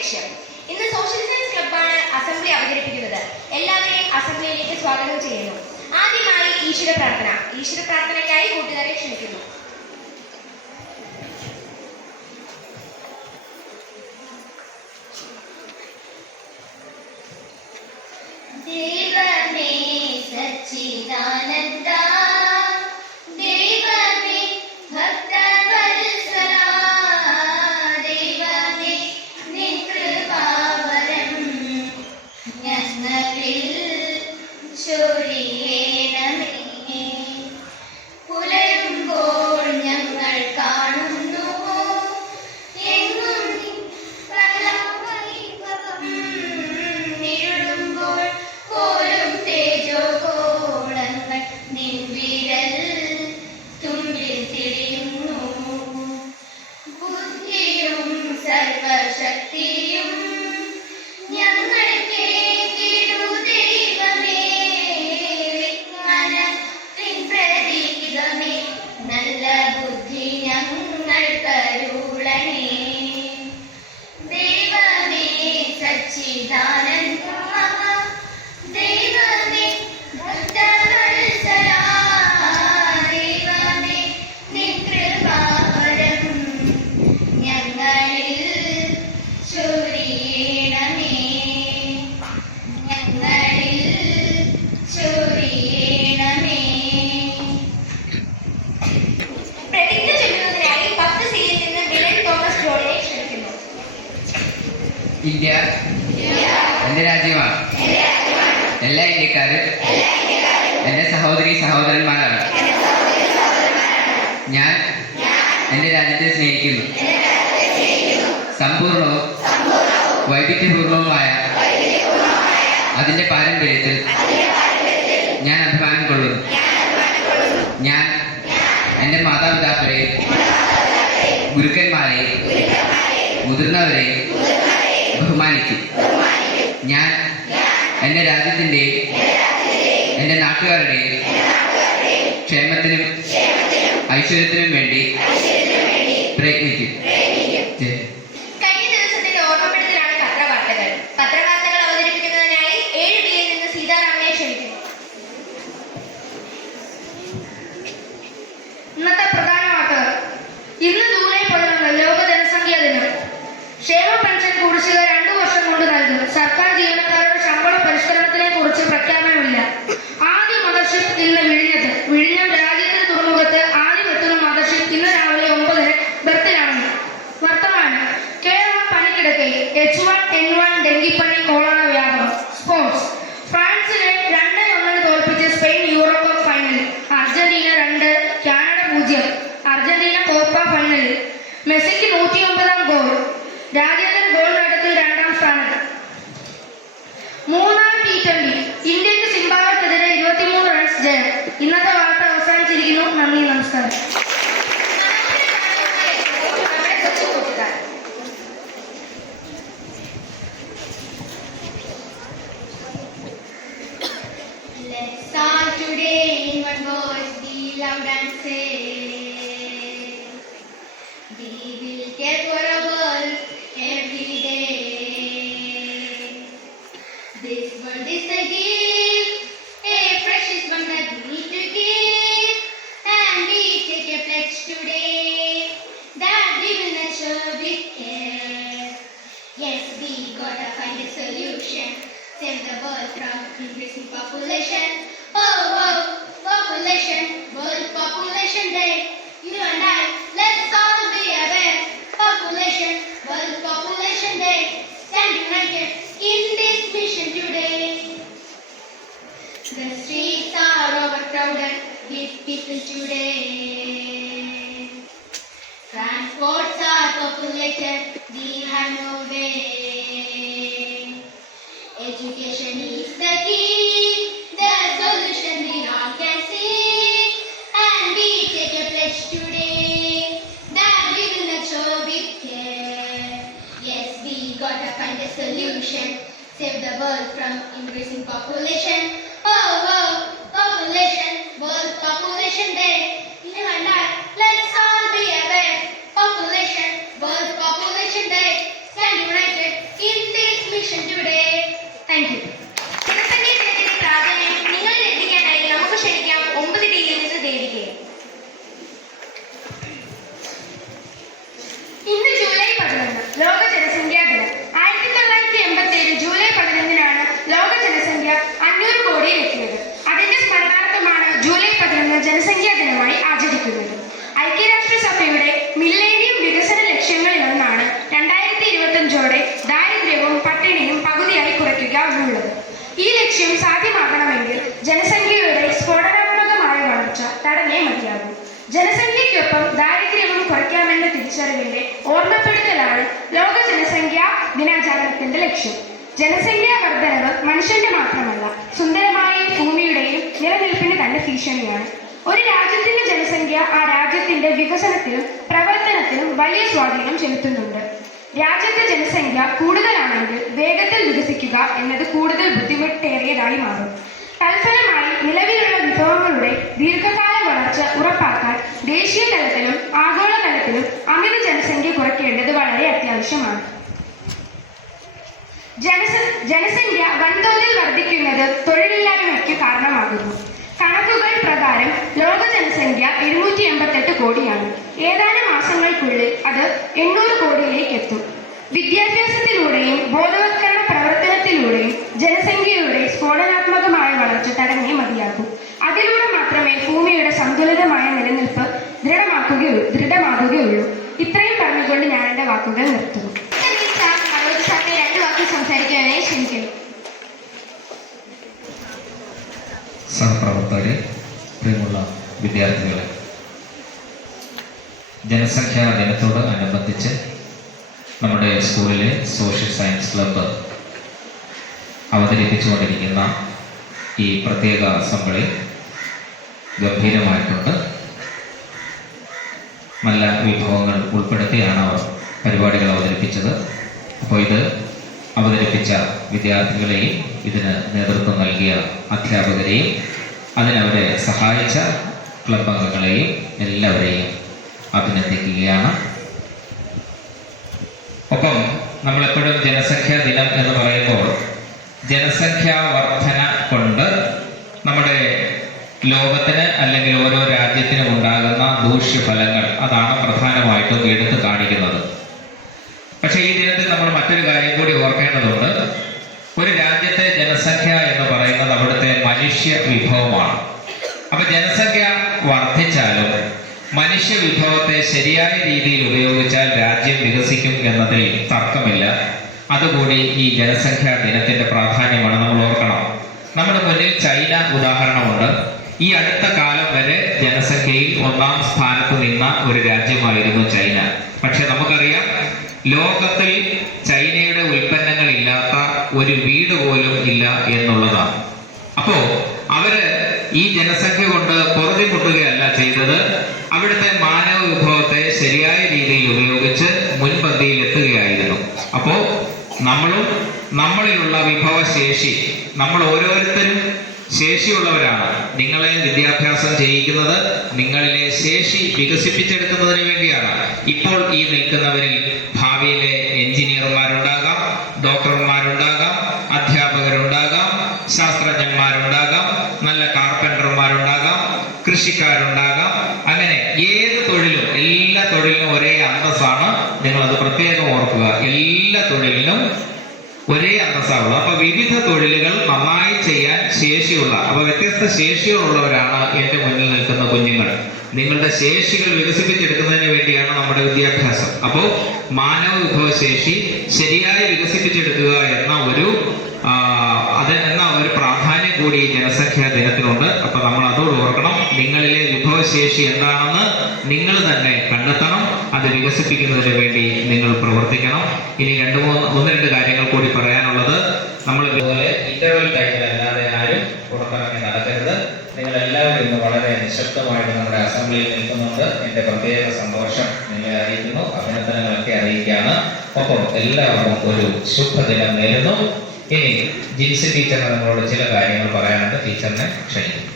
ലക്ഷ്യം. ഇന്ന് social science ക്ലബ്ബാണ് assembly അവതരിപ്പിക്കുന്നത്. എല്ലാവരെയും അസംബ്ലിയിലേക്ക് സ്വാഗതം ചെയ്യുന്നു. ആദ്യമായി ഈശ്വര പ്രാർത്ഥനയ്ക്കായി കൂട്ടുകാരെ ക്ഷണിക്കുന്നു. ദൈവമേ സച്ചിദാനന്ദ, ദൈവമേ ഭക്തവത്സല, ദൈവമേ നിൻ കൃപാവരം ഞങ്ങളിൽ ചൊരിയണമേ. പുലരുമ്പോൾ ഞങ്ങൾ കാണുന്നു എങ്ങും പ്രളയവൈഭവം, ഇരുളുമ്പോൾ പോലും തേജോഗോളങ്ങൾ നിൻ വിരൽ തുമ്പിൽ തെളിയുന്നു. ബുദ്ധിയും സർവശക്തിയും ഞങ്ങൾക്കേകിടൂ ദൈവമേ, വിജ്ഞാനത്തിൻ പ്രതീകമേ, നല്ല ബുദ്ധി ഞങ്ങൾക്കരുളണേ. ദൈവമേ സച്ചിദാനന്ദ, ദൈവമേ ഭക്തവത്സല, ദൈവമേ നിൻ കൃപാവരം ഞങ്ങളിൽ ചൊരിയണമേ, ഞങ്ങളിൽ ചൊരിയണമേ. പ്രതിജ്ഞ ചൊല്ലുന്നതിനായി 10 സീറ്റിൽ നിന്ന് വിലൻ തോമസ് ജോളിനെ ക്ഷണിക്കുന്നു. ഇന്ത്യ എന്റെ രാജ്യമാണ്. എല്ലാ ഇന്ത്യക്കാരും എന്റെ സഹോദരി സഹോദരന്മാരാണ്. ഞാൻ എന്റെ രാജ്യത്തെ സ്നേഹിക്കുന്നു. സമ്പൂർണവും വൈവിധ്യപൂർണവുമായ അതിന്റെ പാരമ്പര്യത്തിൽ ഞാൻ അഭിമാനം കൊള്ളുന്നു. ഞാൻ എന്റെ മാതാപിതാക്കളെയും ഗുരുക്കന്മാരെയും മുതിർന്നവരെയും ബഹുമാനിക്കും. ഞാൻ എന്റെ രാജ്യത്തിന്റെയും എന്റെ നാട്ടുകാരുടെയും ക്ഷേമത്തിനും ഐശ്വര്യത്തിനും വേണ്ടി പ്രയത്നിക്കും. കഴിഞ്ഞ ദിവസത്തിന്റെ ഓർമ്മപ്പെടുത്തലാണ് പത്രവാർത്തകൾ. പത്രവാർത്തകൾ അവതരിപ്പിക്കുന്നതിനായി 7 ബിയിൽ നിന്ന് സീതാറാമനെ ക്ഷണിക്കുന്നു. ഇന്നത്തെ പ്രധാന വാർത്തകൾ. ഇന്ന് ജൂലൈ 11 ലോക ജനസംഖ്യാ ദിനം. ക്ഷേമ പെൻഷൻ കുടിശ്ശിക 2 വർഷം കൊണ്ട് നൽകും. സർക്കാർ ജീവനക്കാരുടെ ശമ്പള പരിഷ്കരണത്തിനെ കുറിച്ച് പ്രഖ്യാപനമില്ല. ആദ്യ മദർഷിപ്പ് ഇന്ന് വിഴിഞ്ഞം രാജ്യാന്തര തുറമുഖത്ത് ആദ്യം എത്തുന്ന മദർഷിപ്പ് ഇന്ന് രാവിലെ 9:00 ബർത്തിലാണ്. വർത്തമാനം. കേരളം പനിക്കിടക്കയിൽ. H1N1 ഡെങ്കിപ്പനി കോളറ വ്യാപനം. സ്പോർട്സ്. ഫ്രാൻസിനെ 2-1 തോൽപ്പിച്ച് സ്പെയിൻ യൂറോ കപ്പ് ഫൈനലിൽ. Argentina 2, Canada 0. അർജന്റീന കോപ്പ ഫൈനലിൽ. മെസ്സിക്ക് 109ാം ഗോൾ. രാജ്യാന്തര ഗോൾ നേട്ടത്തിൽ 2ാം സ്ഥാനത്ത്. 3ാം T20. ഇന്ത്യക്ക് സിംബാബ്വെക്കെതിരെ 23 റൺസ് ജയം. ഇന്നത്തെ വാർത്ത അവസാനിച്ചിരിക്കുന്നു. നന്ദി, നമസ്കാരം. നമ്മുടെ കൊച്ചു കൂട്ടുകാർ. Let's all today in one voice be loud and say, we will care for our world every day. This world is a gift, a precious one that we need to give, and we take a pledge today that we will nurture with care. Yes, we gotta find a solution, save the world from increasing population. Oh, oh, population, World Population Day. You and I, let's all be aware. Population, World Population Day. Stand united in this mission today. The streets are overcrowded with people today. Transports are populated, we have no way. Education is the key, the solution we all can see. And we take a pledge today that we will nurture with care. Yes, we gotta find a solution, save the world from increasing population. Oh, oh, population, World Population Day. You and I, let's all be aware. Population, World Population Day. Stand united ലോക ജനസംഖ്യാ ദിനം. 1987 July 15-നാണ് ലോക ജനസംഖ്യ 500 കോടിയിലെത്തിയത്. അതിന്റെ സ്മരണാർത്ഥമാണ് July 11 ജനസംഖ്യാ ദിനമായി ആചരിക്കുന്നത്. ഐക്യരാഷ്ട്രസഭയുടെ മില്ലേനിയം വികസന ലക്ഷ്യങ്ങളിലൊന്നാണ് 2025ഓടെ ദാരിദ്ര്യവും പട്ടിണിയും പകുതിയായി കുറയ്ക്കുക എന്നുള്ളത്. ഈ ലക്ഷ്യം സാധ്യമാകണമെങ്കിൽ ജനസംഖ്യയുടെ സ്ഫോടനാത്മകമായ വളർച്ച തടഞ്ഞേ മതിയാകും. ജനസംഖ്യയ്ക്കൊപ്പം ദാരിദ്ര്യവും കുറയ്ക്കാമെന്ന തിരിച്ചറിവിന്റെ ഓർമ്മപ്പെടുത്തലാണ് ലോക ജനസംഖ്യാ ദിനാചരണത്തിന്റെ ലക്ഷ്യം. ജനസംഖ്യാ വർധനവ് മനുഷ്യന്റെ മാത്രമല്ല, സുന്ദരമായ ഭൂമിയുടെയും നിലനിൽപ്പിന് തന്നെ ഭീഷണിയാണ്. ഒരു രാജ്യത്തിന്റെ ജനസംഖ്യ ആ രാജ്യത്തിന്റെ വികസനത്തിലും പ്രവർത്തനത്തിലും വലിയ സ്വാധീനം ചെലുത്തുന്നുണ്ട്. രാജ്യത്തെ ജനസംഖ്യ കൂടുതലാണെങ്കിൽ വേഗത്തിൽ വികസിക്കുക എന്നത് കൂടുതൽ ബുദ്ധിമുട്ടേറിയതായി മാറും. തൽഫലമായി നിലവിലുള്ള വിഭവങ്ങളുടെ ദീർഘകാല വളർച്ച ഉറപ്പാക്കാൻ ദേശീയ തലത്തിലും ആഗോള തലത്തിലും അമിത ജനസംഖ്യ കുറയ്ക്കേണ്ടത് വളരെ അത്യാവശ്യമാണ്. ജനസംഖ്യ വൻതോതിൽ വർദ്ധിക്കുന്നത് തൊഴിലില്ലായ്മയ്ക്ക് കാരണമാകുന്നു. കണക്കുകൾ പ്രകാരം ലോക ജനസംഖ്യ 788 കോടിയാണ്. ഏതാനും മാസങ്ങൾക്കുള്ളിൽ അത് 800 കോടിയിലേക്ക് എത്തും. വിദ്യാഭ്യാസത്തിലൂടെയും ബോധവത്കരണ പ്രവർത്തനത്തിലൂടെയും ജനസംഖ്യയുടെ സ്ഫോടനാത്മകമായ വളർച്ച തടഞ്ഞേ മതിയാകൂ. അതിലൂടെ മാത്രമേ ഭൂമിയുടെ സന്തുലിതമായ നിലനിൽപ്പ് ദൃഢമാകുകയുള്ളൂ. ഇത്രയും പറഞ്ഞുകൊണ്ട് ഞാൻ എൻ്റെ വാക്കുകൾ നിർത്തുന്നു. സാറിനെ 2 വാക്ക് സംസാരിക്കാനായി ക്ഷണിക്കുന്നു. സഹപ്രവർത്തകരെ, പ്രിയമുള്ള വിദ്യാർത്ഥികളെ, ജനസംഖ്യാ ദിനത്തോട് അനുബന്ധിച്ച് നമ്മുടെ സ്കൂളിലെ സോഷ്യൽ സയൻസ് ക്ലബ്ബ് അവതരിപ്പിച്ചുകൊണ്ടിരിക്കുന്ന ഈ പ്രത്യേക അസംബ്ലി ഗംഭീരമായിട്ടുണ്ട്. നല്ല വിഭവങ്ങൾ ഉൾപ്പെടുത്തിയാണ് അവർ പരിപാടികൾ അവതരിപ്പിച്ചത്. അപ്പോൾ ഇത് അവതരിപ്പിച്ച വിദ്യാർത്ഥികളെയും ഇതിന് നേതൃത്വം നൽകിയ അധ്യാപകരെയും അതിനവരെ സഹായിച്ച ക്ലബ് അംഗങ്ങളെയും എല്ലാവരെയും അഭിനന്ദിക്കുകയാണ്. ഒപ്പം നമ്മളെപ്പോഴും ജനസംഖ്യാ ദിനം എന്ന് പറയുമ്പോൾ ജനസംഖ്യാ വർധന കൊണ്ട് നമ്മുടെ ലോകത്തിന് അല്ലെങ്കിൽ ഓരോ രാജ്യത്തിനും ഉണ്ടാകുന്ന ദൂഷ്യഫലങ്ങൾ അതാണ് പ്രധാനമായിട്ടും എടുത്തു കാണിക്കുന്നത്. പക്ഷേ ഈ ദിനത്തിൽ നമ്മൾ മറ്റൊരു കാര്യം കൂടി ഓർക്കേണ്ടതുണ്ട്. ഒരു രാജ്യത്തെ ജനസംഖ്യ എന്ന് പറയുന്നത് അവിടുത്തെ മനുഷ്യ വിഭവമാണ്. അപ്പൊ ജനസംഖ്യ വർദ്ധിച്ചാലും മനുഷ്യ വിഭവത്തെ ശരിയായ രീതിയിൽ ഉപയോഗിച്ചാൽ രാജ്യം വികസിക്കും എന്നതിൽ തർക്കമില്ല. അതുകൂടി ഈ ജനസംഖ്യാ ദിനത്തിന്റെ പ്രാധാന്യമാണ് നമ്മൾ ഓർക്കണം. നമ്മുടെ മുന്നിൽ ചൈന ഉദാഹരണമുണ്ട്. ഈ അടുത്ത കാലം വരെ ജനസംഖ്യയിൽ 1-ാം സ്ഥാനത്ത് നിന്ന ഒരു രാജ്യമായിരുന്നു ചൈന. പക്ഷെ നമുക്കറിയാം, ലോകത്തിൽ ചൈനയുടെ ഉൽപ്പന്നങ്ങൾ ഇല്ലാത്ത ഒരു വീട് പോലും ഇല്ല എന്നുള്ളതാണ്. അപ്പോ അവര് ഈ ജനസംഖ്യ കൊണ്ട് പൊറുതിമുട്ടുകയല്ല ചെയ്തത്, അവിടുത്തെ മാനവ വിഭവത്തെ ശരിയായ രീതിയിൽ ഉപയോഗിച്ച് മുൻപന്തിയിൽ എത്തുകയായിരുന്നു. അപ്പോ നമ്മളിലുള്ള വിഭവശേഷി, നമ്മൾ ഓരോരുത്തരും ശേഷിയുള്ളവരാണ്. നിങ്ങളെ വിദ്യാഭ്യാസം ചെയ്യിക്കുന്നത് നിങ്ങളിലെ ശേഷി വികസിപ്പിച്ചെടുക്കുന്നതിന് വേണ്ടിയാണ്. ഇപ്പോൾ ഈ നിൽക്കുന്നവരിൽ ഭാവിയിലെ എഞ്ചിനീയർമാരുണ്ടാകാം, ഡോക്ടർമാരുണ്ടാകാം, അധ്യാപകരുണ്ടാകാം, ശാസ്ത്രജ്ഞന്മാരുണ്ടാകാം, നല്ല കാർപ്പൻറ്റർമാരുണ്ടാകാം, കൃഷിക്കാരുണ്ടാകാം. അങ്ങനെ ഏത് തൊഴിലും, എല്ലാ തൊഴിലിനും ഒരേ അന്തസ്സാണ്. നിങ്ങളത് പ്രത്യേകം ഓർക്കുക. എല്ലാ തൊഴിലിനും ഒരേ അന്തസ്സാവുള്ളൂ. അപ്പൊ വിവിധ തൊഴിലുകൾ നന്നായി ചെയ്യാൻ ശേഷിയുള്ള, അപ്പൊ വ്യത്യസ്ത ശേഷികളുള്ളവരാണ് എന്റെ മുന്നിൽ നിൽക്കുന്ന കുഞ്ഞുങ്ങൾ. നിങ്ങളുടെ ശേഷികൾ വികസിപ്പിച്ചെടുക്കുന്നതിന് വേണ്ടിയാണ് നമ്മുടെ വിദ്യാഭ്യാസം. അപ്പോൾ മാനവ വിഭവശേഷി ശരിയായി വികസിപ്പിച്ചെടുക്കുക എന്ന ഒരു പ്രാധാന്യം കൂടി ഈ ജനസംഖ്യാ ദിനത്തിനുണ്ട്. അപ്പൊ നമ്മൾ അതോട് ഓർക്കണം. നിങ്ങളിലെ വിഭവശേഷി എന്താണെന്ന് നിങ്ങൾ തന്നെ കണ്ടെത്തണം. അത് വികസിപ്പിക്കുന്നതിന് വേണ്ടി നിങ്ങൾ പ്രവർത്തിക്കണം. ഇനി 1-2 കാര്യങ്ങൾ കൂടി പറയാനുള്ളത്. നമ്മൾ ഇതുപോലെ ഇന്റർവെൽ ടൈമിലല്ലാതെ ആരും പുറത്തിറങ്ങി നടക്കരുത്. നിങ്ങൾ എല്ലാവരും ഇന്ന് വളരെ നിശബ്ദമായിട്ട് നമ്മുടെ അസംബ്ലിയിൽ നിൽക്കുന്നുണ്ട്. എന്റെ പ്രത്യേക സന്തോഷം നിങ്ങളെ അറിയിക്കുന്നു, അഭിനന്ദനങ്ങളൊക്കെ അറിയിക്കുകയാണ്. ഒപ്പം എല്ലാവർക്കും ഒരു ശുഭദിനം നേരുന്നു. ഇനി ജിൻസി ടീച്ചറിന് നമ്മളോട് ചില കാര്യങ്ങൾ പറയാനുണ്ട്. ടീച്ചറിനെ ക്ഷണിക്കുന്നു.